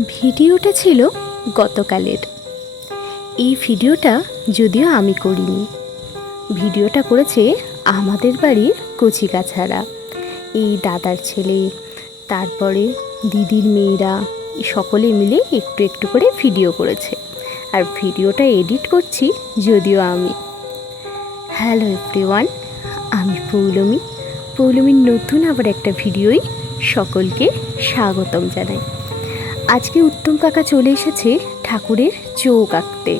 ভিডিওটা ছিল গতকালের। এই ভিডিওটা যদিও আমি করিনি। ভিডিওটা করেছে আমাদের বাড়ির কচিকাছাড়া এই দাদার ছেলে, তারপরে দিদির মেয়েরা সকলে মিলে একটু একটু করে ভিডিও করেছে। আর ভিডিওটা এডিট করছি যদিও আমি। হ্যালো এভরিওয়ান, আমি পৌলমী। পৌলমীর নতুন আবার একটা ভিডিওই সকলকে স্বাগতম জানাই। আজকে উত্তম কাকা চলে এসেছে ঠাকুরের চোখ আঁকতে।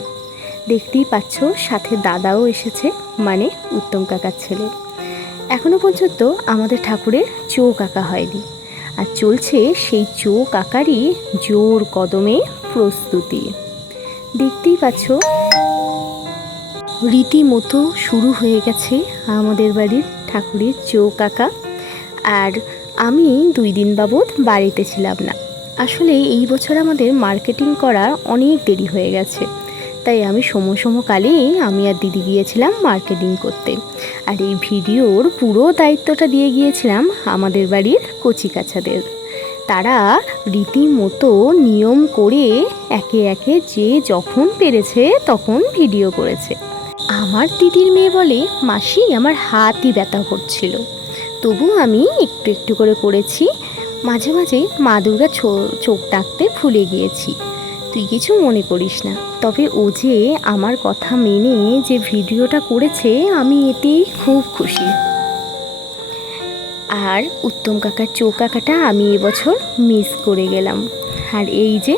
দেখতেই পাচ্ছ, সাথে দাদাও এসেছে মানে উত্তম কাকার ছেলে। এখনও পর্যন্ত আমাদের ঠাকুরের চোখ আঁকা হয়নি। আর চলছে সেই চোখ আঁকারই জোর কদমে প্রস্তুতি। দেখতেই পাচ্ছ, রীতিমতো শুরু হয়ে গেছে আমাদের বাড়ির ঠাকুরের চোখ আঁকা। আর আমি দুই দিন বাবদ বাড়িতে ছিলাম না। আসলে এই বছর আমাদের মার্কেটিং করা অনেক দেরি হয়ে গেছে। তাই আমি সময় সময়কালেই আমি আর দিদি গিয়েছিলাম মার্কেটিং করতে। আর এই ভিডিওর পুরো দায়িত্বটা দিয়ে গিয়েছিলাম আমাদের বাড়ির কচিকাছাদের। তারা রীতিমতো নিয়ম করে একে একে যে যখন পেরেছে তখন ভিডিও করেছে। আমার দিদির মেয়ে বলে, মাসি, আমার হাতই ব্যথা করছিল। তবু আমি একটু একটু করে করেছি মাঝে মাঝে মা দুর্গা চোখ ডাকতে ভুলে গিয়েছি। তুই কিছু মনে করিস না। তবে ও যে আমার কথা মেনে যে ভিডিওটা করেছে, আমি এতেই খুব খুশি। আর উত্তম কাকার চোখ আঁকাটা আমি এবছর মিস করে গেলাম। আর এই যে,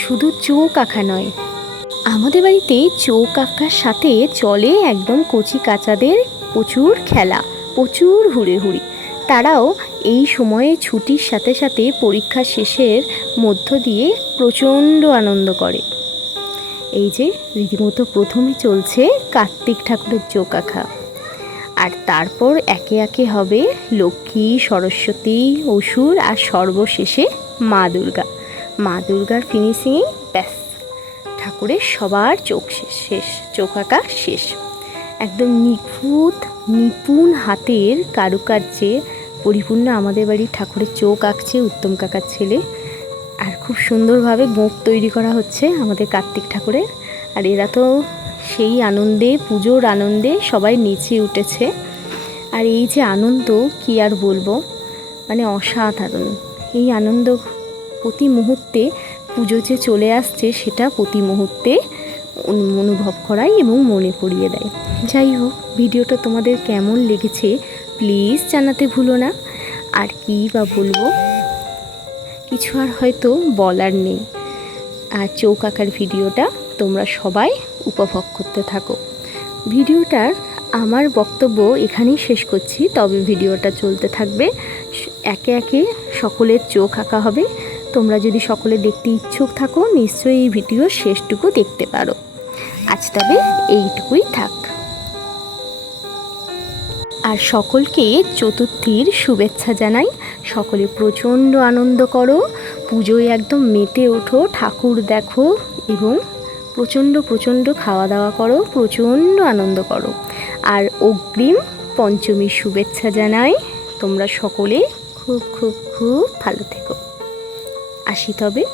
শুধু চোখ আঁকা নয়, আমাদের বাড়িতে চোখ আঁকার সাথে চলে একদম কচি কাচাদের প্রচুর খেলা, প্রচুর হুড়ে হুড়ি তারাও এই সময়ে ছুটির সাথে সাথে পরীক্ষা শেষের মধ্য দিয়ে প্রচণ্ড আনন্দ করে। এই যে, রীতিমতো প্রথমে চলছে কার্তিক ঠাকুরের আঁকা আর তারপর একে একে হবে লক্ষ্মী, সরস্বতী, অসুর আর সর্বশেষে মা দুর্গা। মা দুর্গার ফিনিশিংয়ে ব্যাস, ঠাকুরের সবার চোখ শেষ শেষ চোখ আঁকা শেষ। একদম নিখুঁত, নিপুণ হাতের কারুকার্যে পরিপূর্ণ আমাদের বাড়ির ঠাকুরের চোখ আঁকছে উত্তম কাকার ছেলে। আর খুব সুন্দরভাবে গোঁপ তৈরি করা হচ্ছে আমাদের কার্তিক ঠাকুরের। আর এরা তো সেই আনন্দে, পুজোর আনন্দে সবাই নেচে উঠেছে। আর এই যে আনন্দ, কি আর বলব? মানে অসাধারণ। এই আনন্দ প্রতি মুহূর্তে পুজো যে চলে আসছে সেটা প্রতি মুহূর্তে অনু- অনুভব করায় এবং মনে করিয়ে দেয়। যাই হোক, ভিডিওটা তোমাদের কেমন লেগেছে প্লিজ জানাতে ভুলো না। আর কী বা বলব? কিছু আর হয়তো বলার নেই। আর চৌক আঁকার ভিডিওটা তোমরা সবাই উপভোগ করতে থাকো। ভিডিওটার আমার বক্তব্য এখানেই শেষ করছি। তবে ভিডিওটা চলতে থাকবে। একে একে সকলের চোখ আঁকা হবে। তোমরা যদি সকলে দেখতে ইচ্ছুক থাকো, নিশ্চয়ই এই ভিডিও শেষটুকু দেখতে পারো। আজ তবে এইটুকুই থাক। আর সকলকে চতুর্থীর শুভেচ্ছা জানাই। সকলে প্রচণ্ড আনন্দ করো, পুজোয় একদম মেতে ওঠো, ঠাকুর দেখো এবং প্রচণ্ড প্রচণ্ড খাওয়া দাওয়া করো, প্রচণ্ড আনন্দ করো। আর অগ্রিম পঞ্চমীর শুভেচ্ছা জানাই। তোমরা সকলে খুব খুব খুব ভালো থেকো। আসি তবে।